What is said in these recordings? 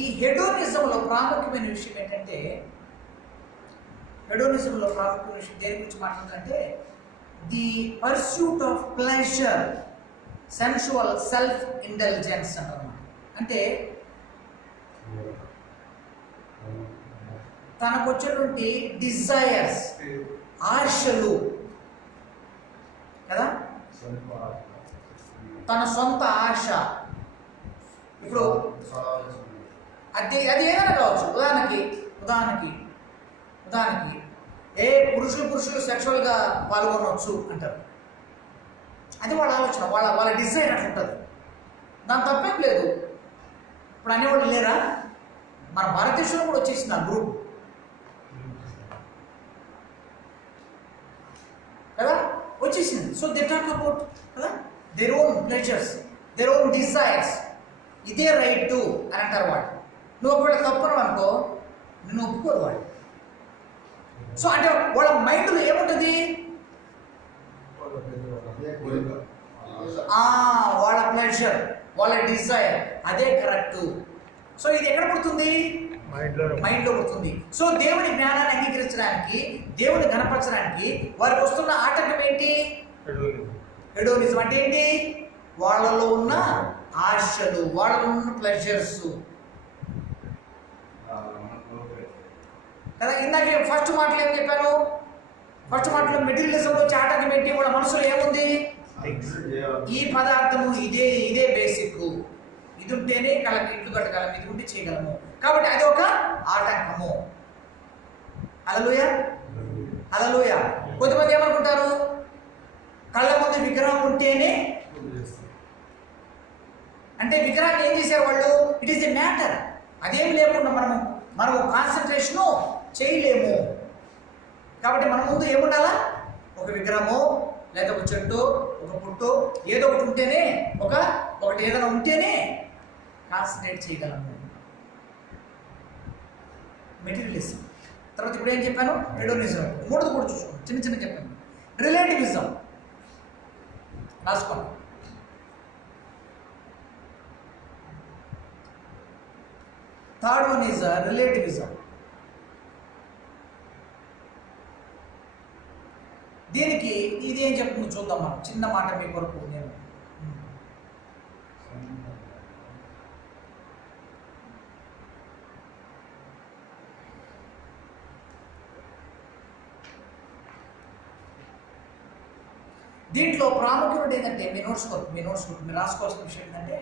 ఈ హెడోనిజంలో ప్రాముఖ్యమైన విషయం ఏంటంటే, హెడోనిజంలో ప్రాముఖ్యమైన విషయం దేని గురించి మాట్లాడుతుందంటే, the pursuit of pleasure, sensual self intelligence అంటారు. అంటే తనకు వచ్చేటువంటి డిజైర్స్, ఆశలు కదా, తన సొంత ఆశ. ఇప్పుడు అది ఏదైనా కావచ్చు. ఉదాహరణకి పురుషులు సెక్షువల్గా పాల్గొనవచ్చు అంటారు. అది వాళ్ళ ఆలోచన, వాళ్ళ డిజైన్ అట్లా ఉంటుంది. దాని తప్పేం లేదు. ఇప్పుడు అనేవాళ్ళు లేరా? మన భారతదేశంలో కూడా వచ్చేసింది ఆ గ్రూప్ కదా, వచ్చేసింది. సో దే టాక్ అబౌట్ కదా their own pleasures, their own desires. ఇదే రైట్ అని అంటారు వాళ్ళు. నువ్వు ఒకవేళ తప్పను అనుకో, నిన్ను ఒప్పుకోరు వాళ్ళు. సో అంటే వాళ్ళ మైండ్లో ఏముంటుంది? వాళ్ళ ప్లెజర్, వాళ్ళ డిజైర్, అదే కరెక్ట్. సో ఇది ఎక్కడ పుడుతుంది? మైండ్లో పుడుతుంది. సో దేవుని జ్ఞానాన్ని అంగీకరించడానికి, దేవుని గణపరచడానికి వారికి వస్తున్న ఆటంకం ఏంటి? హెడోనిజం. అంటే ఏంటి? వాళ్ళలో ఉన్న ఆశలు, వాళ్ళలో ఉన్న ప్లెజర్స్ కదా. ఇందాకే ఫస్ట్ మాటలు ఏం చెప్పాను? ఫస్ట్ మాటలో మెటీరియలిజంలో వచ్చే ఆటంకం ఏంటి? వాళ్ళ మనసులో ఏముంది? ఈ పదార్థము ఇదే బేసిక్, ఇది ఉంటేనే ఇల్లు కట్టగలం, ఇది ఉంటే చేయగలము. కాబట్టి అది ఒక ఆటంకము. హల్లెలూయా. కొంతమంది ఏమనుకుంటారు? కళ్ళ ముందు విగ్రహం ఉంటేనే, అంటే విగ్రహాన్ని ఏం చేశారు వాళ్ళు? It is a matter. అదేం లేకుండా మనము కాన్సన్ట్రేషను చేయలేము. కాబట్టి మన ముందు ఏముండాలా? ఒక విగ్రహము, లేదా ఒక చెట్టు, ఒక పుట్టు, ఏదో ఒకటి ఉంటేనే, ఒకటి ఏదైనా ఉంటేనే కాన్సన్ట్రేట్ చేయగలము. మెటీరియలిజం. తర్వాత ఇప్పుడు ఏం చెప్పాను? హెడోనిజం. మూడోది కూడా చూసుకోండి, చిన్న చెప్పాను. రిలేటివిజం. రాసుకోండి. Third one is relativism. దీనికి ఇది ఏం చెప్తుంది చూద్దాం మనం. చిన్న మాట మీ కొరకు నేను దీంట్లో ప్రాముఖ్యత ఏంటంటే, మీ నోట్స్ మీరు రాసుకోవాల్సిన విషయం ఏంటంటే,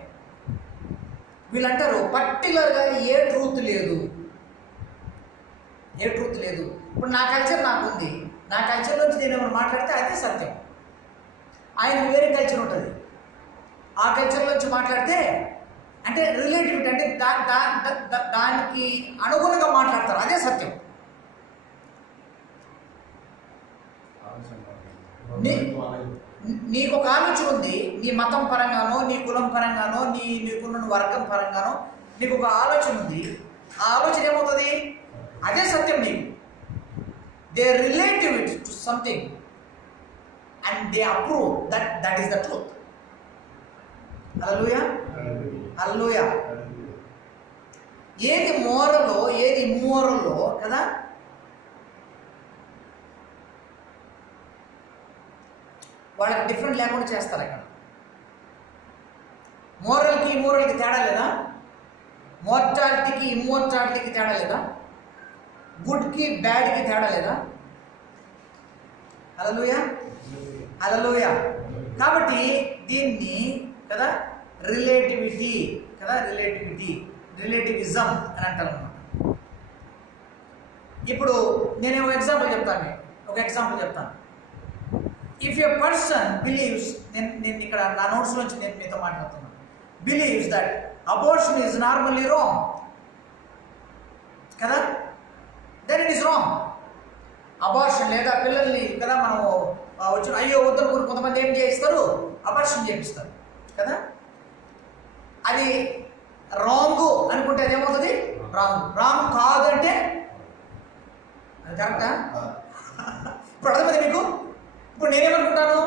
వీళ్ళంటారు పర్టికులర్గా ఏ ట్రూత్ లేదు. ఇప్పుడు నా కల్చర్ నాకుంది, నా కల్చర్ నుంచి నేను ఏమైనా మాట్లాడితే అదే సత్యం. ఆయన వేరే కల్చర్ ఉంటుంది, ఆ కల్చర్ నుంచి మాట్లాడితే అంటే రిలేటివిటీ, అంటే దానికి అనుగుణంగా మాట్లాడతారు, అదే సత్యం. నీకు ఒక ఆలోచన ఉంది, నీ మతం పరంగానో, నీ కులం పరంగానో, నీకున్న వర్గం పరంగానో నీకు ఒక ఆలోచన ఉంది. ఆ ఆలోచన ఏమవుతుంది? అదే సత్యం నీకు. They relative it to something and they approve that is the truth. Hallelujah. ఏది మోరలో, ఏది ఇమ్మోరలో కదా, వాళ్ళకి డిఫరెంట్ లేకుండా చేస్తారు. అక్కడ మోరల్కి తేడా లేదా? మోర్టాలిటీకి ఇమ్మోర్టాలిటీకి తేడా లేదా? గుడ్కి బ్యాడ్కి తేడా లేదా? హల్లెలూయా. కాబట్టి దీన్ని కదా రిలేటివిజం అని అంటారు అన్నమాట. ఇప్పుడు నేను ఒక ఎగ్జాంపుల్ చెప్తాను. ఇఫ్ ఎ పర్సన్ బిలీవ్స్, నేను ఇక్కడ నా నోట్స్ నుంచి నేను మీతో మాట్లాడుతున్నాను, believes that abortion is normally wrong కదా, then it is wrong. Abortion లేదా పిల్లల్ని కదా మనం వచ్చి అయ్యో వద్దనుకుని కొంతమంది ఏం చేయిస్తారు? అబార్షన్ చేపిస్తారు కదా. అది రాంగ్ అనుకుంటే అది ఏమవుతుంది? రాంగ్ కాదంటే అది కరెక్టా? ఇప్పుడు అర్థమైంది మీకు? ఇప్పుడు నేనేమనుకుంటాను?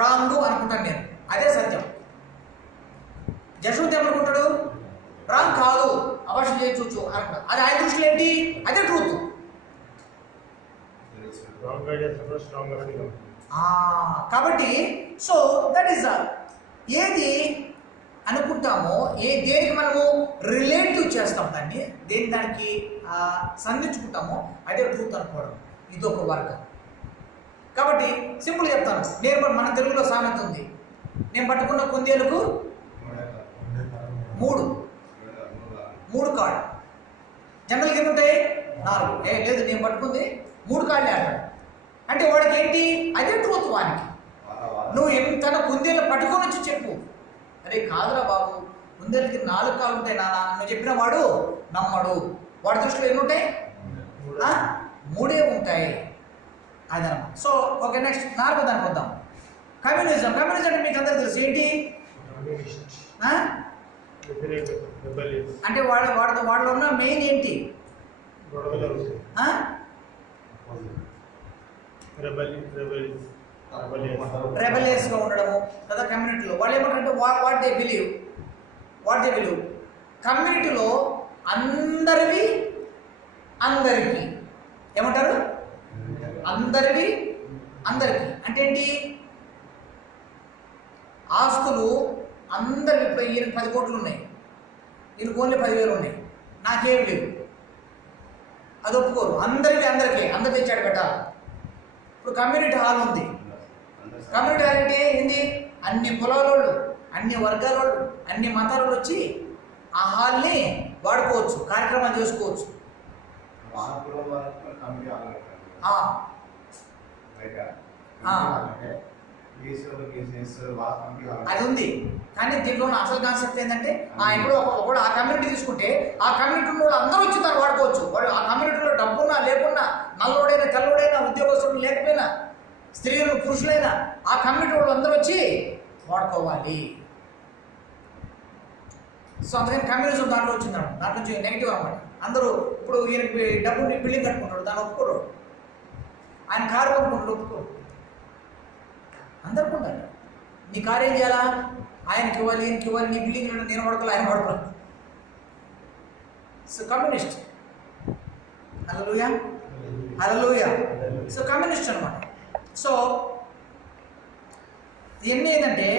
రాంగ్ అనుకుంటాను నేను, అదే సత్యం. జశవంత్ ఏమనుకుంటాడు? రాంగ్ కాదు, అబార్షన్ చేయొచ్చు అనుకుంటారు. అది ఆయన దృష్టిలో ఏంటి? అదే ట్రూత్. కాబట్టి సో దట్ ఈస్ ఏది అనుకుంటామో, దేనికి మనము రిలేటివ్ చేస్తాం, దానికి సంధించుకుంటామో అదే ట్రూత్ అనుకోవడం. ఇదొక వర్గం. కాబట్టి సింపుల్ చెప్తాను. మన తెలుగులో సామెత ఉంది, నేను పట్టుకున్న కుందేలకు మూడు కాళ్ళు. జనరల్గా ఎన్ని ఉంటాయి? 4. లేదు, నేను పట్టుకుంది 3 కాళ్ళే అంటాడు. అంటే వాడికి ఏంటి? అదే ట్రూత్ వానికి. నువ్వు తన కుందేలు పట్టుకొని వచ్చి చెప్పు, అరే కాదురా బాబు, కుందేలకి 4 కాళ్ళు ఉంటాయి నాన్న, నువ్వు చెప్పిన వాడు నమ్మడు. వాడి దృష్టిలో ఎన్ని ఉంటాయి? 3 ఉంటాయి. అదనమాట. సో ఓకే, నెక్స్ట్ 4వ దానికి వద్దాం. కమ్యూనిజం. కమ్యూనిజం అంటే మీకు అందరికీ తెలుసు ఏంటి? అంటే వాళ్ళలో ఉన్న మెయిన్ ఏంటి? రెబలియస్ గా ఉండడము కదా కమ్యూనిటీలో. వాళ్ళు ఏమంటారంటే వాట్ దే బిలీవ్ కమ్యూనిటీలో అందరికీ ఏమంటారు? అందరికీ అంటే ఏంటి? ఆస్తులు అందరికి. ఇప్పుడు ఈయన 10 కోట్లు ఉన్నాయి, ఈయనకు ఓన్లీ 10,000 ఉన్నాయి, నాకేం లేవు, అది ఒప్పుకోరు. అందరికీ అందరు తెచ్చాడు పెట్టాలి. ఇప్పుడు కమ్యూనిటీ హాల్ ఉంది. కమ్యూనిటీ హాల్ అంటే ఏంటి? అన్ని కులాల వాళ్ళు, అన్ని వర్గాల వాళ్ళు, అన్ని మతాల వాళ్ళు వచ్చి ఆ హాల్ని వాడుకోవచ్చు, కార్యక్రమాలు చేసుకోవచ్చు. అది ఉంది. కానీ దీంట్లో అసలు కాన్సెప్ట్ ఏంటంటే ఇప్పుడు ఒకడు ఆ కమ్యూనిటీ తీసుకుంటే ఆ కమ్యూనిటీలో అందరూ వచ్చి దాన్ని వాడుకోవచ్చు. వాడు ఆ కమ్యూనిటీలో డబ్బున్నా లేకున్నా, నల్లోడైనా తెల్లడైనా, ఉద్యోగస్తులు లేకపోయినా, స్త్రీలు పురుషులైనా ఆ కమ్యూనిటీ వాళ్ళు అందరూ వచ్చి వాడుకోవాలి. సో అందుకని కమ్యూనిజం దాంట్లో వచ్చిందన్నమాట. దాంట్లో నుంచి నెగిటివ్ అనమాట. అందరూ ఇప్పుడు ఈయనకి డబ్బు బిల్డింగ్ కట్టుకుంటాడు, దాన్ని ఒప్పుకోరు. ఆయన కారు కొనుక్కుంటాడు, ఒప్పుకోరు. అందరికీ ఉండాలి. నీ కారు ఏం చేయాలా? ఆయనకి ఇవ్వాలి, ఈయనకి ఇవ్వాలి. నీ బిల్డింగ్ నేను వాడుకోవాలి, ఆయన వాడుకోవాలి. So communist. Hallelujah. So communist అనమాట. సో ఇవన్నీ ఏంటంటే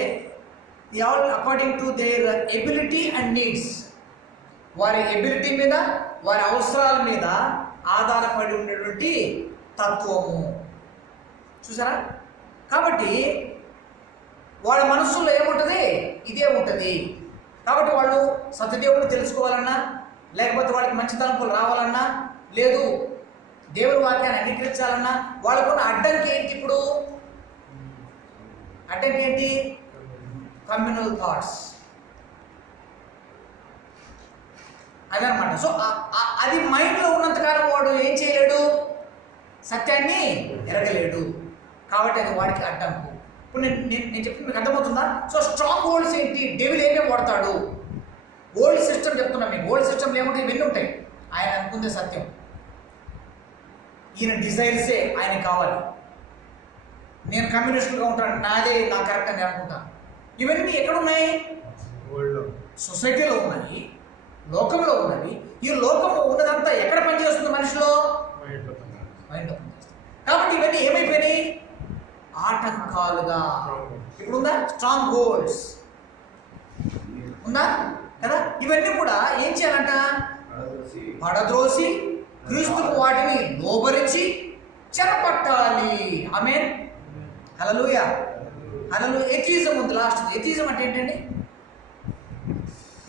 all according to their ability and needs. వారి ఎబిలిటీ మీద, వారి అవసరాల మీద ఆధారపడి ఉండేటువంటి తత్వము. చూసారా? కాబట్టి వాళ్ళ మనస్సులో ఏముంటుంది? ఇదే ఉంటుంది. కాబట్టి వాళ్ళు సత్యదేవుని తెలుసుకోవాలన్నా, లేకపోతే వాళ్ళకి మంచి తలంపులు రావాలన్నా, లేదు దేవుని వాక్యాన్ని అంగీకరించాలన్నా వాళ్ళకున్న అడ్డంకి ఏంటి? ఇప్పుడు అడ్డంకి ఏంటి? Communal thoughts. అదనమాట. సో అది మైండ్లో ఉన్నంతకాలం వాడు ఏం చేయలేడు? సత్యాన్ని ఎరగలేడు. కాబట్టి అది వాడికి అడ్డంకు. ఇప్పుడు నేను చెప్పింది మీకు అర్థమవుతుందా? సో స్ట్రాంగ్ హోల్డ్స్ ఏంటి? డెవిల్ ఏమేమి వాడతాడు? ఓల్డ్ సిస్టమ్ చెప్తున్నా మీకు. ఓల్డ్ సిస్టమ్లో ఏముంటాయి? ఇవన్నీ ఉంటాయి. ఆయన అనుకుందే సత్యం, ఈయన డిజైర్సే ఆయన కావాలి. నేను కమ్యూనిస్టులుగా ఉంటాను, నాదే నా కరెక్ట్ అని అనుకుంటాను. ఇవన్నీ ఎక్కడున్నాయి? సొసైటీలో ఉన్నాయి, లోకంలో ఉన్నవి. ఈ లోకంలో ఉన్నదంతా ఎక్కడ పనిచేస్తుంది? మనిషిలో మైండ్లో పనిచేస్తుంది. కాబట్టి ఇవన్నీ ఏమైపోయినాయి? ఆటంకాలుగా. ఇప్పుడు ఉందా? స్ట్రాంగ్ హోల్డ్స్ ఉందా కదా? ఇవన్నీ కూడా ఏం చేయాలంట? పడద్రోసి క్రీస్తుకు వాటిని లోబరించి చెరపట్టాలి. ఆమేన్. హల్లెలూయా. ఎథియిజం ఉంది లాస్ట్. ఎథియిజం అంటే ఏంటండి?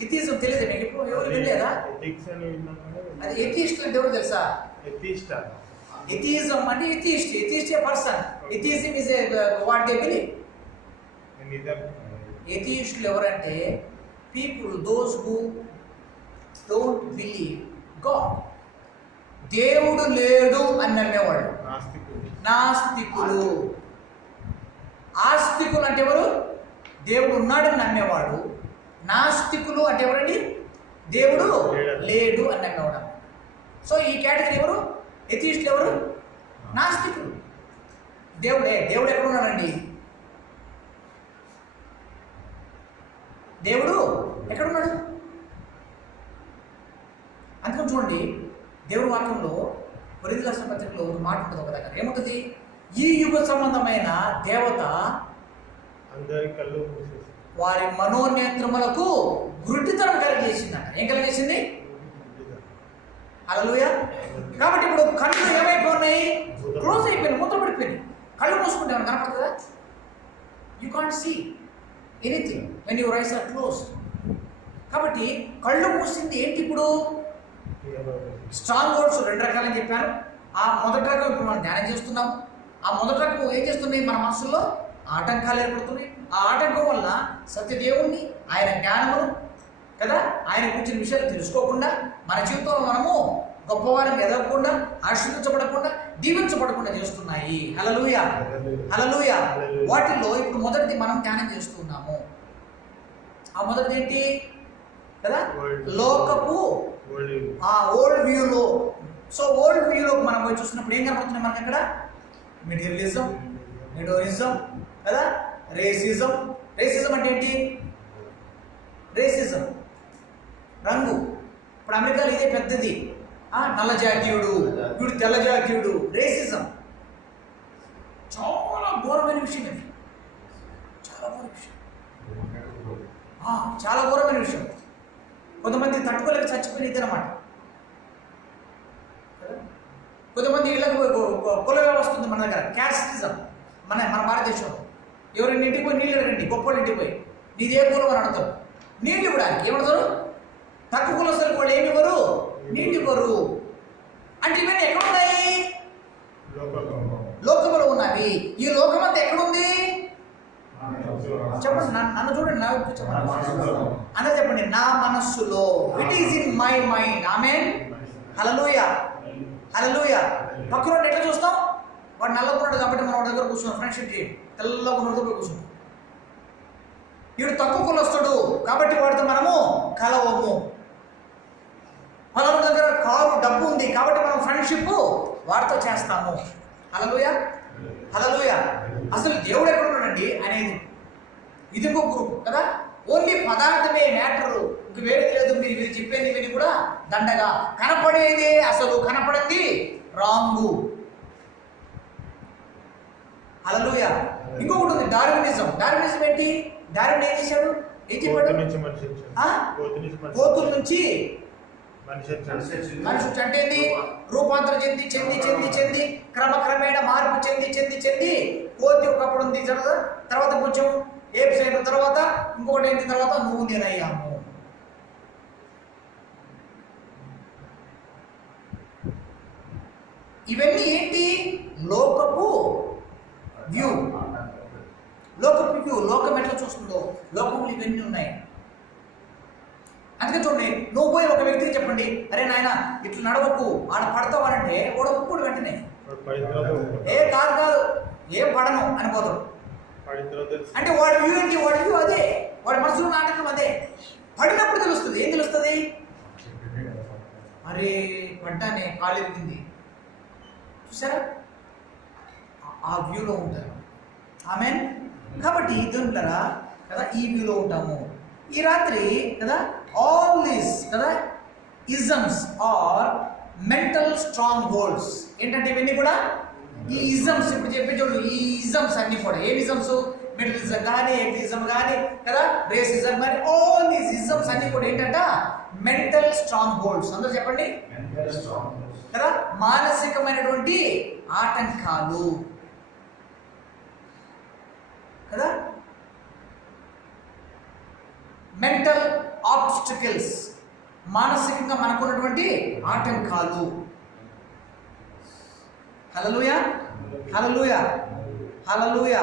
ఎథియిజం తెలియదు మీకు? ఇప్పుడు ఎవరు తెలియదా? అది ఎథియిస్ట్ అంటే ఎవరు తెలుసా? ఎథియిజం అంటే atheist a person. Atheism is what they believe. ఎథియిస్టులు ఎవరంటే people those who don't believe God. దేవుడు లేడు అని నమ్మేవాళ్ళు నాస్తికులు. ఆస్తికులు అంటే ఎవరు? దేవుడు ఉన్నాడని నమ్మేవాడు. నాస్తికులు అంటే ఎవరండి? దేవుడు లేడు అని నమ్మేవాడు. సో ఈ కేటగిరీ ఎవరు? ఎథియిస్టులు ఎవరు? నాస్తికులు. దేవుడు ఎక్కడ ఉన్నాడండి? దేవుడు ఎక్కడున్నాడు? అందుకని చూడండి, దేవుని వాక్యంలో కొరింథీ రాసిన పత్రికలో ఒక మాట ఉంటుంది, ఒక దగ్గర ఏముంటుంది, ఈ యుగ సంబంధమైన దేవత వారి మనోనేత్రములకు గుడ్డితనం కలిగేసిందంట. ఏం కలిగేసింది? హల్లెలూయా. కాబట్టి ఇప్పుడు కళ్ళు ఏమైపోయినాయి? క్లోజ్ అయిపోయినాయి, మూత పడిపోయినాయి. కళ్ళు మూసుకుంటే ఏమైనా కనపడుతుందా? You can't see anything when your eyes are closed. కాబట్టి కళ్ళు మూసింది ఏంటి? ఇప్పుడు స్ట్రాంగ్ వర్డ్స్ 2 రకాలని చెప్పాను. ఆ మొదటి రకం ఇప్పుడు మనం ధ్యానం చేస్తున్నాం. ఆ మొదటి రకం ఏం చేస్తున్నాయి? మన మనసులో ఆటంకాలు ఏర్పడుతున్నాయి. ఆ ఆటంకం వల్ల సత్యదేవుణ్ణి, ఆయన జ్ఞానమును కదా, ఆయన గురించిన విషయాలు తెలుసుకోకుండా మన జీవితంలో మనము గొప్పవారిని ఎదగకుండా, ఆశీర్వదించబడకుండా, దీవించబడకుండా చేస్తున్నాయి. హల్లెలూయా, హల్లెలూయా. వాటిల్లో ఇప్పుడు మొదటిది మనం ధ్యానం చేస్తున్నాము. ఆ మొదటిది ఏంటి కదా? లోకపు ఓల్డ్ వ్యూలో. సో ఓల్డ్ వ్యూలో మనం పోయి చూసినప్పుడు ఏం కనపడుతున్నాయి మనకి అక్కడ? మెటీరియలిజం, హెడోనిజం కదా, రేసిజం. రేసిజం అంటే ఏంటి? రేసిజం రంగు. ఇప్పుడు అమెరికాలో ఇదే పెద్దది. నల్ల జాతీయుడు, వీడు తెల్ల జాతీయుడు. రేసిజం చాలా ఘోరమైన విషయం. ఇది చాలా ఘోరమైన విషయం, చాలా ఘోరమైన విషయం. కొంతమంది తట్టుకోలేక చచ్చిపోయిన ఇదనమాట. కొంతమంది ఇళ్ళకు కుల వ్యవస్థ ఉంది మన దగ్గర, క్యాస్టిజం. మన భారతదేశంలో ఎవరైనా ఇంటికి పోయి నీళ్ళు అడగండి, గొప్పవాళ్ళు ఇంటికి పోయి నీది ఏ కులం అని అడుగుతారు. నీళ్ళు ఇవ్వడానికి ఏమడతారు? తక్కువ కులస్తులు కూడా ఏమి ఇవ్వరు, నీళ్ళు ఇవ్వరు. అంటే ఇవన్నీ ఎక్కడున్నాయి? లోకములో ఉన్నవి. ఈ లోకమంతా ఎక్కడుంది చెప్పండి. నన్ను చూడండి, నా చెప్పండి అన్న, చెప్పండి. నా మనస్సులో. It is in my mind. Amen. Hallelujah, hallelujah. పక్కన ఎట్లా చూస్తాం? వాడు నల్లకున్నాడు కాబట్టి మనం వాడి దగ్గర కూర్చున్నాం, ఫ్రెండ్షిప్ చేయండి. తెల్లగా ఉన్నతో పోయి కూర్చున్నాం. వీడు తక్కువ కులస్తుడు కాబట్టి వాడితో మనము కలవము. పలానా దగ్గర కారు, డబ్బు ఉంది కాబట్టి మనం ఫ్రెండ్షిప్ వాడితో చేస్తాము. హల్లెలూయా, హల్లెలూయా. అసలు దేవుడు ఎక్కడ ఉన్నాడండి అనేది ఇది ఇంకో గ్రూప్ కదా. ఓన్లీ పదార్థమే మ్యాటరు, ఇంక వేరే లేదు. మీరు చెప్పేది విని కూడా దండగా. కనపడేదే అసలు, కనపడింది రాంగు. హల్లెలూయా. ఇంకొకటి ఉంది డార్వినిజం. డార్వినిజం ఏంటి? డార్విన్ ఏం చేశాడు? ఏం చెప్పాడు? కోతుల నుంచి మనిషి అంటే ఏంటి? రూపాంతరం చెంది చెంది చెంది చెంది క్రమక్రమేణ మార్పు చెంది చెంది చెంది కోతి ఒకప్పుడు ఉంది, తర్వాత కొంచెం ఏప్స్ అయిన తర్వాత ఇంకొకటి ఏంటి, తర్వాత నువ్వు నేనయ్యాము. ఇవన్నీ ఏంటి? లోకపు వ్యూ. లోకపు వ్యూ. లోకం ఎట్లా చూస్తుందో లోకములు ఇవన్నీ ఉన్నాయి. అందుకే చూడండి, నువ్వు పోయి ఒక వ్యక్తికి చెప్పండి, అరే నాయన ఇట్లా నడవకు, ఆడ పడతావానంటే వాడు ఒప్పుకోడు వెంటనే. కాదు కాదు, ఏం పడను అని పోతాడు. అంటే వాడి వ్యూ ఏంటి? వాడి వ్యూ అదే, వాడి మనసులో నాటకం అదే. పడినప్పుడు తెలుస్తుంది. ఏం తెలుస్తుంది? అరే పడ్డానే, కాలు ఎరిగింది. చూసారా? ఆ వ్యూలో ఉంటారు. ఆమేన్. కాబట్టి ఇదంటారా కదా, ఈ వ్యూలో ఉంటాము. ఈ రాత్రి కదా, ఆల్ దీస్ కదా isms are mental strong holds. ఏంటంటే ఇవన్నీ కూడా ఈ ఇజమ్స్. ఇప్పుడు చెప్పేటోళ్ళు ఈ ఇజమ్స్ అన్ని కూడా ఏం ఇజమ్స్? మెటలిజం కానీ, ఎథిజం కానీ కదా, రేసిజం కానీ, ఆల్ దీస్ ఇజమ్స్ అన్ని కూడా ఏంటంట? Mental strong holds. అందరూ చెప్పండి కదా, మానసికమైనటువంటి ఆటంకాలు కదా, మెంటల్ ఆబ్స్టికల్స్. మానసికంగా మనకున్నటువంటి ఆటంకాలు. హల్లెలూయా, హల్లెలూయా, హల్లెలూయా.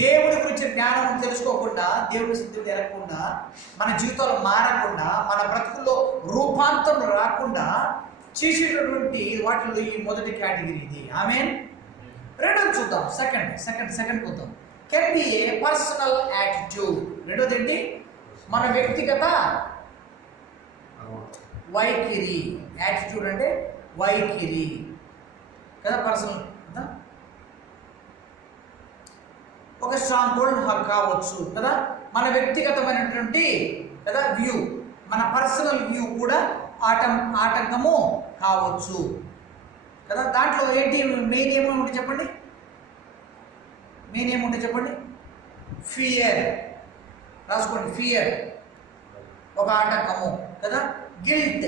దేవుడి గురించి జ్ఞానం తెలుసుకోకుండా, దేవుడి సిద్ధులు ఎరగకుండా, మన జీవితాలు మారకుండా, మన బ్రతుకుల్లో రూపాంతరం రాకుండా చేసేటటువంటి వాటిల్లో ఈ మొదటి కేటగిరీ ఇది. ఆమేన్. రెండోది చూద్దాం. సెకండ్ చూద్దాం. Can be A personal attitude. రెండోది ఏంటి? మన వ్యక్తిగత వైఖరి. యాటిట్యూడ్ అంటే వైఖరి కదా, పర్సనల్ కదా. ఒక స్ట్రాంగ్ హోల్డ్ కావచ్చు కదా, మన వ్యక్తిగతమైనటువంటి కదా వ్యూ, మన పర్సనల్ వ్యూ కూడా ఆటంకము కావచ్చు కదా. దాంట్లో ఏంటి మెయిన్ ఏముంటుంది చెప్పండి, మెయిన్ ఏముంటుంది చెప్పండి? ఫియర్. రాసుకోండి, ఫియర్ ఒక ఆటంకము కదా. గిల్ట్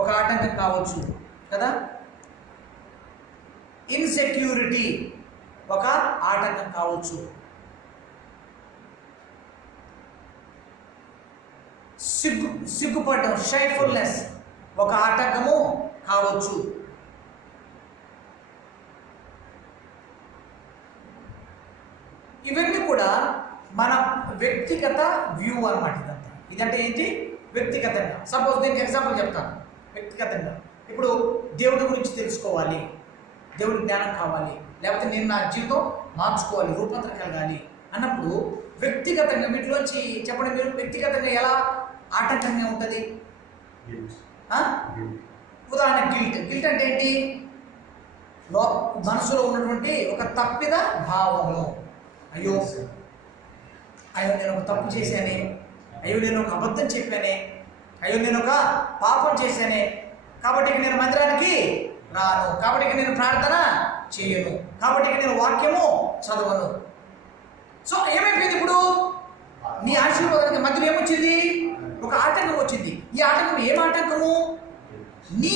ఒక ఆటంకం కావచ్చు కదా. ఇన్సెక్యూరిటీ ఒక ఆటంకం కావచ్చు. సిగ్గుపడడం, షైఫుల్నెస్ ఒక ఆటంకము కావచ్చు. ఇవన్నీ కూడా మన వ్యక్తిగత వ్యూ అన్నమాట. ఇదంటే ఏంటి? వ్యక్తిగతంగా. సపోజ్ దీనికి ఎగ్జాంపుల్ చెప్తాను. వ్యక్తిగతంగా ఇప్పుడు దేవుడి గురించి తెలుసుకోవాలి, దేవుడి జ్ఞానం కావాలి, లేకపోతే నేను నా జీవితం మార్చుకోవాలి, రూపాంతరం కలగాలి అన్నప్పుడు వ్యక్తిగతంగా వీటిలోంచి చెప్పండి మీరు, వ్యక్తిగతంగా ఎలా ఆటంకంగా ఉంటుంది? ఉదాహరణ గిల్ట్. గిల్ట్ అంటే ఏంటి? మనసులో ఉన్నటువంటి ఒక తప్పిద భావము. అయ్యో నేను ఒక తప్పు చేశానే, అయ్యో నేను ఒక అబద్ధం చెప్పానే, అయ్యో నేను ఒక పాపం చేశానే, కాబట్టి నేను మందిరానికి రాను, కాబట్టి నేను ప్రార్థన చేయను, కాబట్టి నేను వాక్యము చదవను. సో ఏమైపోయింది? ఇప్పుడు నీ ఆశీర్వాదానికి మధ్యలో ఏమొచ్చింది? ఒక ఆటంకం వచ్చింది. ఈ ఆటంకం ఏం ఆటంకము? నీ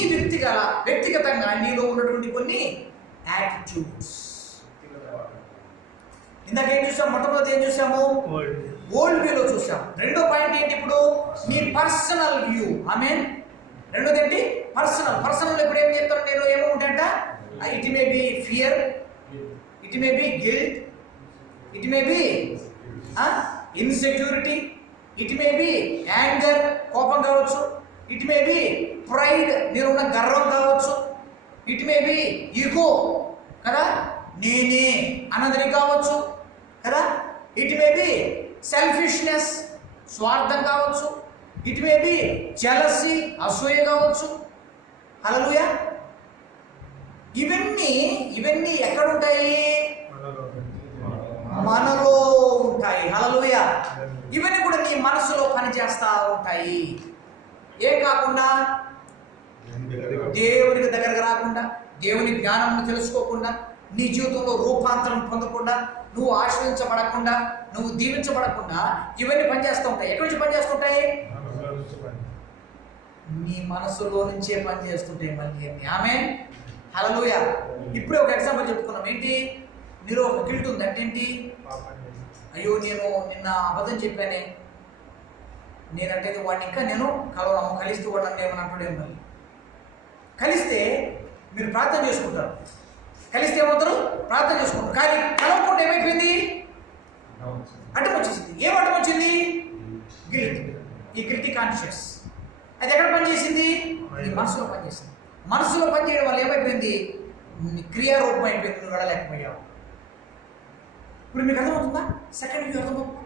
వ్యక్తిగతంగా నీలో ఉన్నటువంటి కొన్ని యాటిట్యూడ్స్. ఇందాక ఏం చూసాం? మొట్టమొదటి ఏం చూసాము? ఓల్డ్ వ్యూలో చూసాం. రెండో పాయింట్ ఏంటి? ఇప్పుడు నీ పర్సనల్ వ్యూ. ఆమేన్. రెండోది ఏంటి? పర్సనల్. ఇప్పుడు ఏం చెప్తాను నేను? ఏముంటాయంట? It may be fear, it may be guilt, it may be insecurity, it may be anger, కోపం కావచ్చు, ఇట్ మే బి ప్రైడ్, నీరున్న గర్వం కావచ్చు, ఇట్ మే బి ఈగో కదా, నేనే అన్నది కావచ్చు కదా, ఇట్ మే బి సెల్ఫిష్నెస్, స్వార్థం కావచ్చు, ఇట్ మే బి జెలసీ, అసూయ కావచ్చు. హల్లెలూయా. ఇవన్నీ ఎక్కడుంటాయి? మనలో ఉంటాయి. హల్లెలూయా. ఇవన్నీ కూడా నీ మనసులో పనిచేస్తూ ఉంటాయి. ఏం కాకుండా? దేవునికి దగ్గరకు రాకుండా, దేవుని జ్ఞానం తెలుసుకోకుండా, నీ జీవితంలో రూపాంతరం పొందకుండా, నువ్వు ఆశ్రయించబడకుండా, నువ్వు దీవించబడకుండా ఇవన్నీ పనిచేస్తూ ఉంటాయి. ఎక్కడి నుంచి పనిచేస్తుంటాయి? నీ మనసులో నుంచే పనిచేస్తుంటాయి మళ్ళీ. ఆమేన్. హల్లెలూయా. ఇప్పుడే ఒక ఎగ్జాంపుల్ చెప్పుకున్నాం. ఏంటి? నీలో ఒక గిల్ట్ ఉంది. అంటే ఏంటి? అయ్యో నేను నిన్న అబద్ధం చెప్పానే, నేనంటే వాడిని ఇంకా నేను కలిస్తూ వాడిని ఏమని అంటాడేమో. మళ్ళీ కలిస్తే మీరు ప్రార్థన చేసుకుంటారు, కలిస్తే ఏమవుతారు? ప్రార్థన చేసుకుంటారు. కానీ కలవకుండా ఏమైపోయింది? అడ్డం వచ్చేసింది. ఏం అడ్డం వచ్చింది? గిల్ట్. ఈ గిల్టీ కాన్షియస్ అది ఎక్కడ పనిచేసింది? నీ మనసులో పనిచేసింది. మనసులో పనిచేయడం వల్ల ఏమైపోయింది? క్రియారూపం అయిపోయింది. నువ్వు వెళ్ళలేకపోయావు. ఇప్పుడు మీకు అర్థమవుతుందా? సెకండ్ వ్యూ అర్థమవుతుందా?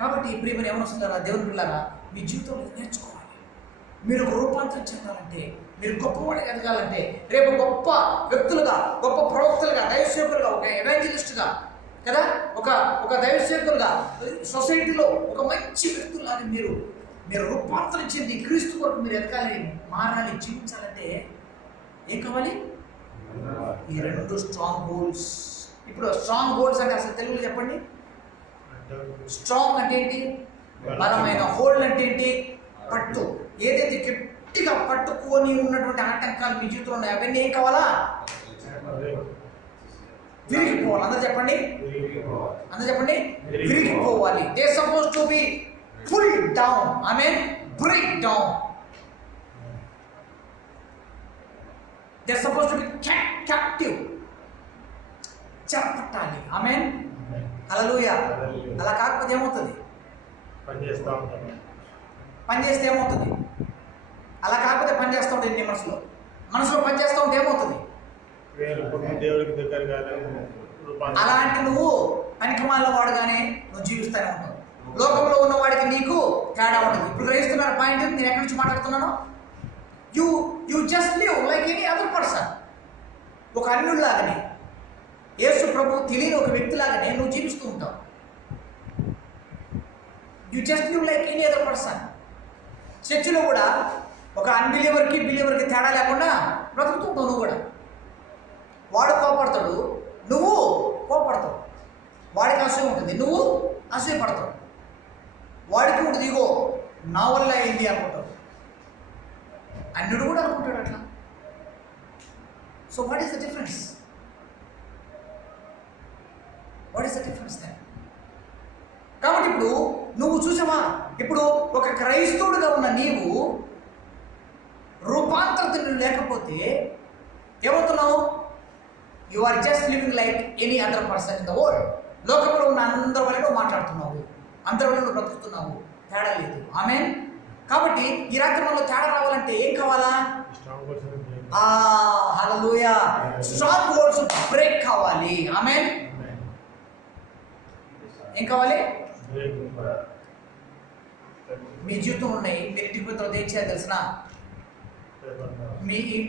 కాబట్టి ప్రియమైన ఏమొస్తుందా? దేవుని పిల్లరా, మీ జీవితంలో నేర్చుకోవాలి. మీరు ఒక రూపాంతరం చెందాలంటే, మీరు గొప్పవాడిగా ఎదగాలంటే, రేపు గొప్ప వ్యక్తులుగా, గొప్ప ప్రవక్తలుగా, దైవసేవకులుగా, ఒక ఎవాంజలిస్టుగా కదా, ఒక దైవసేవకులుగా, సొసైటీలో ఒక మంచి వ్యక్తులాగా మీరు రూపాంతరం చెంది క్రీస్తు కొరకు మీరు ఎదగాలి, మారాలి, జీవించాలంటే ఏం కావాలి? ఈ రెండు స్ట్రాంగ్ హోల్డ్స్. ఇప్పుడు స్ట్రాంగ్ హోల్డ్స్ అంటే అసలు తెలుగులో చెప్పండి. స్ట్రాంగ్ అంటే ఏంటి? బలమైన. హోల్డ్ అంటే ఏంటి? పట్టు. ఏదైతే గట్టిగా పట్టుకొని ఉన్నటువంటి ఆటంకాలు మీ జీవితంలో ఉన్నాయి అవన్నీ ఏం కావాలా? విరిగిపోవాలి. అందరూ చెప్పండి. విరిగిపోవాలి. They suppose to be pull down. Amen. Break down. They suppose to be captive. చెప్పట్టాలి. ఆమేన్. హల్లెలూయా. అలా కాకపోతే ఏమవుతుంది? పని చేస్తే ఏమవుతుంది? అలా కాకపోతే పని చేస్తూ ఉంటుంది. నీ మనసులో పని చేస్తూ ఉంటే ఏమవుతుంది? అలాంటి నువ్వు పనికిమాలిన వాడుగానే నువ్వు జీవిస్తూనే ఉంటావు. లోకంలో ఉన్న వాడికి నీకు తేడా ఉంటుంది. ఇప్పుడు గ్రహిస్తున్న పాయింట్ నేను ఎక్కడి నుంచి మాట్లాడుతున్నాను? You just live like any other person. ఒక అన్యుడిలాగానే, యేసు ప్రభు తెలియని ఒక వ్యక్తిలాగానే నువ్వు జీవిస్తూ ఉంటావు. You just live like any other person. చర్చిలో కూడా ఒక అన్బిలీవర్కి బిలీవర్కి తేడా లేకుండా బ్రతుకుతుంటావు. నువ్వు కూడా వాడు కోపడతాడు, నువ్వు కోపడతావు. వాడికి అసూయ ఉంటుంది, నువ్వు అసూయ పడతావు. వాడికి ఉంటుంది ఇగో నా వల్ల అయింది అనుకుంటావు, అన్యుడు కూడా అనుకుంటాడు అట్లా. So what is the difference? What is the difference దాన్? కాబట్టి ఇప్పుడు నువ్వు చూసావా, ఇప్పుడు ఒక క్రైస్తవుడిగా ఉన్న నీవు రూపాంతరతను లేకపోతే ఏమవుతున్నావు? You are just living like any other person in the world. లోకంలో ఉన్న అందరి వల్ల నువ్వు మాట్లాడుతున్నావు, అందరి వల్ల నువ్వు బ్రతుకుతున్నావు, తేడా లేదు. ఆమేన్. కాబట్టి ఈ రాత్రి మనలో తేడా రావాలంటే ఏం కావాలా? హల్లెలూయా, స్ట్రాంగ్ హోల్డ్స్ బ్రేక్ కావాలి. ఆమేన్. ఏం కావాలి? మీ జీవితంలో ఉన్నాయి. మీరు ఇంటికి పోయిన తర్వాత ఏం చేయాలి తెలిసిన?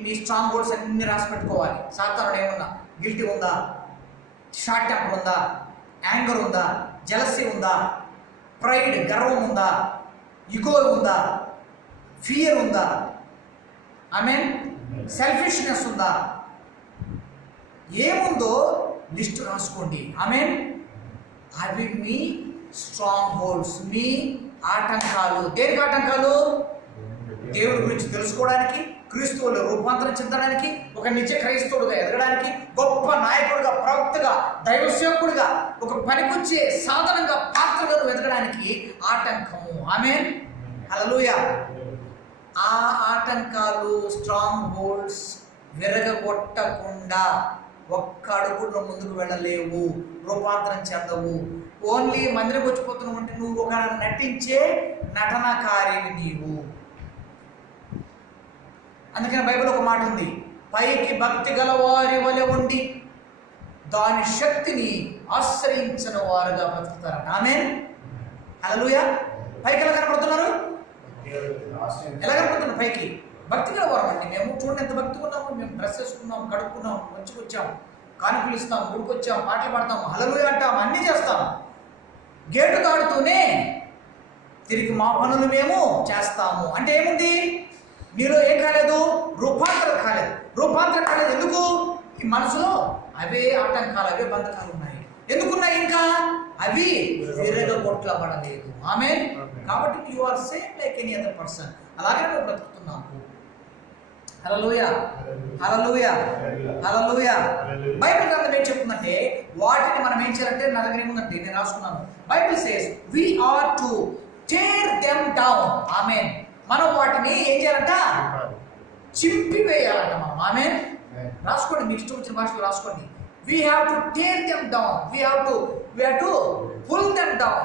మీ స్ట్రాంగ్ హోల్డ్స్ అన్ని రాసి పెట్టుకోవాలి. సాతానుడు ఏమన్నా గిల్టీ ఉందా, షార్ట్ టెంపర్ ఉందా, యాంగర్ ఉందా, జెలసీ ఉందా, ప్రైడ్ గర్వం ఉందా, ఇగో ఉందా, ఫియర్ ఉందా, ఆమేన్, సెల్ఫిష్నెస్ ఉందా, ఏముందో లిస్టు రాసుకోండి. ఆమేన్. అవి మీ స్ట్రాంగ్ హోల్డ్స్, మీ ఆటంకాలు. దేనికి ఆటంకాలు? దేవుడి గురించి తెలుసుకోవడానికి, క్రీస్తువులో రూపాంతరం చెందడానికి, ఒక నిజ క్రైస్తవుడుగా ఎదగడానికి, గొప్ప నాయకుడిగా, ప్రవక్తగా, దైవసేవకుడిగా, ఒక పనికొచ్చే సాధనంగా, పాత్రగా ఎదగడానికి ఆటంకము. ఆమేన్. హల్లెలూయా. ఆ ఆటంకాలు, స్ట్రాంగ్ హోల్డ్స్ విరగొట్టకుండా ఒక్క అడుగులో ముందుకు వెళ్ళలేవు, రూపాంతరం చెందవు. ఓన్లీ మందిరం వచ్చిపోతున్నావు అంటే నువ్వు ఒక నటించే నటనకారివి నీవు. అందుకని బైబిల్ ఒక మాట ఉంది, పైకి భక్తి గలవారి వలె ఉండి దాని శక్తిని ఆశ్రయించిన వారుగా బ్రతుకుతారట. ఆమేన్. హల్లెలూయా. పైకి ఎలా కనపడుతున్నారు? ఎలా కనపడుతున్నారు? పైకి భక్తి గలవారు అండి. మేము చూడండి ఎంత భక్తి ఉన్నాము. మేము డ్రెస్ వేసుకున్నాం, కడుక్కున్నాం, మంచిగా వచ్చాం, కానుకలు ఇస్తాం, గుడికి వచ్చాం, పాటలు పాడతాం, హల్లెలూయా అంటాం, అన్నీ చేస్తాం. గేటు దాడుతూనే తిరిగి మా పనులు మేము చేస్తాము. అంటే ఏముంది? మీలో ఏం కాలేదు? రూపాంతరం కాలేదు. రూపాంతరం కాలేదు ఎందుకు? ఈ మనసులో అవే ఆటంకాలు, అవే బంధకాలు ఉన్నాయి. ఎందుకున్నాయి? ఇంకా అవి విరగొట్టబడలేదు. ఆమేన్. కాబట్టి you are same like any other person. అలాగే నువ్వు బ్రతుకుతున్నావు. హల్లెలూయా, హల్లెలూయా, హల్లెలూయా. బైబిల్ గ్రంథం ఏం చెప్తుందంటే వాటిని మనం ఏం చేయాలంటే, నా దగ్గర ఏముందంటే నేను రాసుకున్నాను. Bible says we are to tear them down. Amen. మనం వాటిని ఏం చేయాలంట? చింపివేయాలంట మనం. ఆమేన్. రాసుకోండి, మీకు ఇష్టం వచ్చిన భాషలో రాసుకోండి. we have to tear them down, we have to pull them down,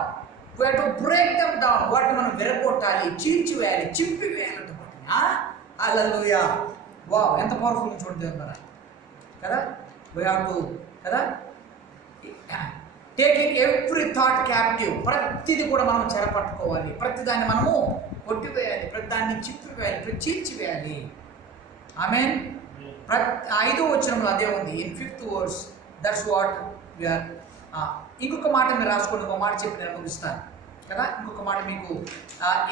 we have to break them down. వాటిని మనం విరగొట్టాలి, చీల్చివేయాలి, చింపివేయాలంట వాటిని. హల్లెలూయా. వావ్, ఎంత పవర్ఫుల్ చూడండి ఉన్నారా కదా. we have to కదా టేకింగ్ ఎవ్రీ థాట్ క్యాప్టివ్. ప్రతిది కూడా మనం చెరపట్టుకోవాలి, ప్రతిదాన్ని మనము కొట్టివేయాలి, ప్రతిదాన్ని చింపివేయాలి, చీల్చివేయాలి. ఆమేన్. 5వ వచనంలో అదే ఉంది. In 5th verse that's what we are. ఇంకొక మాట మీరు రాసుకోండి, ఒక మాట చెప్పి నేను ముగిస్తాను కదా. ఇంకొక మాట మీకు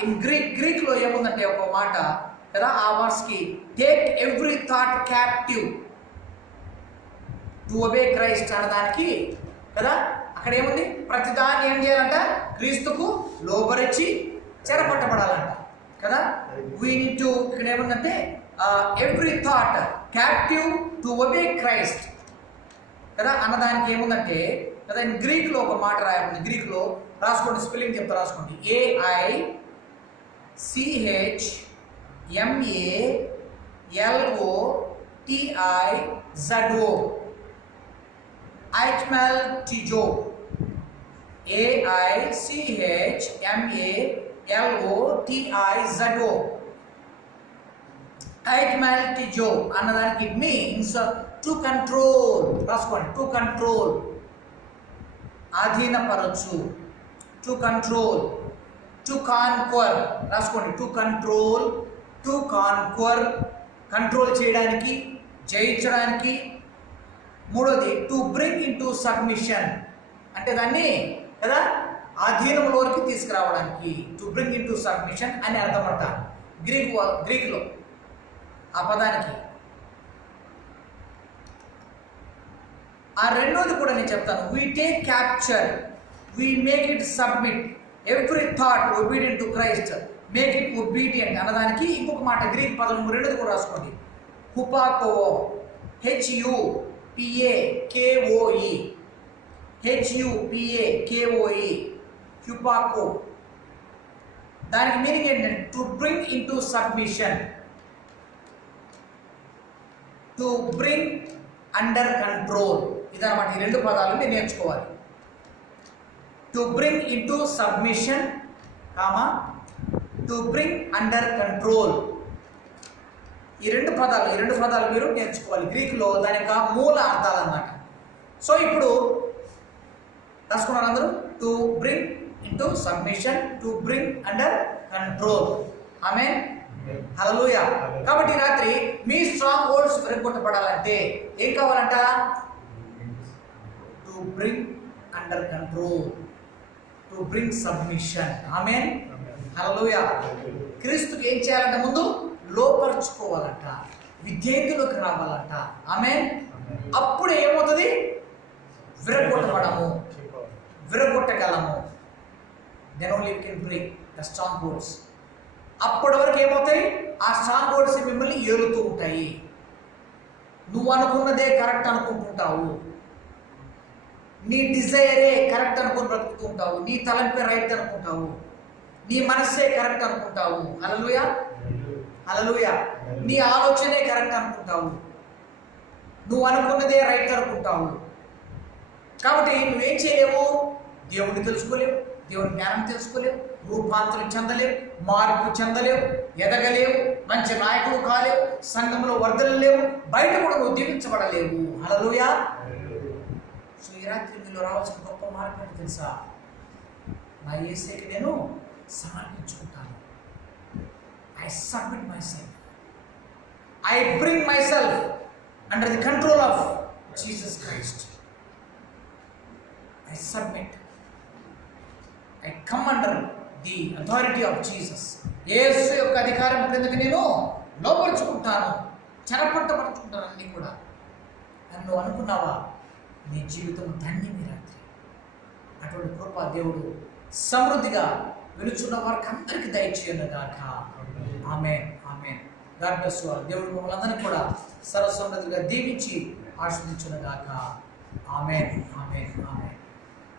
ఇన్ గ్రీక్లో ఏముందంటే ఒక మాట కదా, ఆ వర్డ్స్కి take every thought captive to obey Christ అనడానికి కదా. అక్కడ ఏముంది? ప్రతిదాన్ని ఏం చేయాలంట? క్రీస్తుకు లోబరిచి చెరపట్టబడాలంట కదా. వీ నీడ్ టు, ఇక్కడ ఏముందంటే every thought captive to obey Christ కదా అన్నదానికి ఏముందంటే కదా. ఇన్ గ్రీక్లో ఒక మాట రాయబడింది. గ్రీక్లో రాసుకోండి, స్పెల్లింగ్ చెప్తా రాసుకోండి. AICHMALOTIZO. ఐచ్మెల్టిజో. AICHMALOTIZO. ఐచ్మెల్టిజో అన్నదానికి ఇట్ మీన్స్ టు కంట్రోల్. రాసుకోండి, టు కంట్రోల్, అధీనపరచు, టు కంట్రోల్, టు కాన్క్వర్. రాసుకోండి, to control, to conquer, control చేయడానికి, జయించడానికి. మూడోది to bring in to submission, అంటే దాన్ని కదా అధీనంలోకి తీసుకురావడానికి, to bring in to submission అని అర్థం అంట. గ్రీకులో ఆ పదానికి. ఆ రెండోది కూడా నేను చెప్తాను. We take capture, we make it submit every thought obedient to Christ, make it obedient అన్నదానికి ఇంకొక మాట గ్రీక్ పదం రెండోది కూడా రాసుకోండి. హుపాకోవో, HUPAKOE, HUPAKOE, హ్యుపాకో. దానికి మీనింగ్ ఏంటంటే to bring in to submission, to bring under control. ఇదన్నమాట. ఈ రెండు పదాలు మీరు నేర్చుకోవాలి. To bring in to submission, to bring under control. ఈ రెండు పదాలు మీరు నేర్చుకోవాలి గ్రీకులో. దాని యొక్క మూల అర్థాలు అన్నమాట. సో ఇప్పుడు రాసుకున్నారు అందరూ. To bring into submission, to bring under control. Amen, hallelujah. కాబట్టి రాత్రి మీ స్ట్రాంగ్ హోల్డ్స్ విరగొట్టబడాలంటే ఏం కావాలంట? To bring under control, to bring submission. Amen, hallelujah. క్రీస్తుకి ఏం చేయాలంట? ముందు లోపరుచుకోవాలంట, విధేయతలోకి రావాలంట. ఆమేన్. అప్పుడు ఏమవుతుంది? విరగొట్టగలము. Then only you can break the strongholds. అప్పటి వరకు ఏమవుతాయి? ఆ స్ట్రాంగ్ హోల్డ్స్ మిమ్మల్ని ఏలుతూ ఉంటాయి. నువ్వు అనుకున్నదే కరెక్ట్ అనుకుంటుంటావు, నీ డిజైరే కరెక్ట్ అనుకుని బ్రతుకుతూ ఉంటావు, నీ తలంపే రైట్ అనుకుంటావు, నీ మనస్సే కరెక్ట్ అనుకుంటావు. హల్లెలూయా, హల్లెలూయా. నీ ఆలోచనే కరెక్ట్ అనుకుంటావు, నువ్వు అనుకున్నదే రైట్ అనుకుంటావు. కాబట్టి నువ్వేం చేయలేవు? దేవుడిని తెలుసుకోలేవు, దేవుని జ్ఞానం తెలుసుకోలేవు, రూపాంతరం చెందలేవు, మార్పు చెందలేవు, ఎదగలేవు, మంచి నాయకుడు కాలేవు, సంఘంలో వర్ధనలేవు, బయట కూడా నువ్వు దీవించబడలేవు. హల్లెలూయా. సో ఈ రాత్రి మీలో రావాల్సిన గొప్ప మార్పు ఏంటో తెలుసా? నా యేసుకి నేను సమర్పించుకుంటాను. I submit myself. I bring myself under the control of Jesus Christ. I submit. I come under the authority of Jesus. యేసు యొక్క అధికారం క్రిందకి నేను లోపరుచుకుంటాను, చెరపట్టబడుచుకుంటాను అన్నీ కూడా. నన్ను అనుకున్నావా? నీ జీవితం ధన్యమే రాత్రి. అటువంటి కృప దేవుడు సమృద్ధిగా వెలుచున్న వారికి అందరికీ దయచేయను గాక. Amen, amen. God bless you all. దేవుడు మిమ్మల్ని అందరినీ కూడా సర్వసమృద్ధిగా దీవించి ఆశీర్వదించును గాక. ఆమేన్, ఆమేన్, ఆమేన్.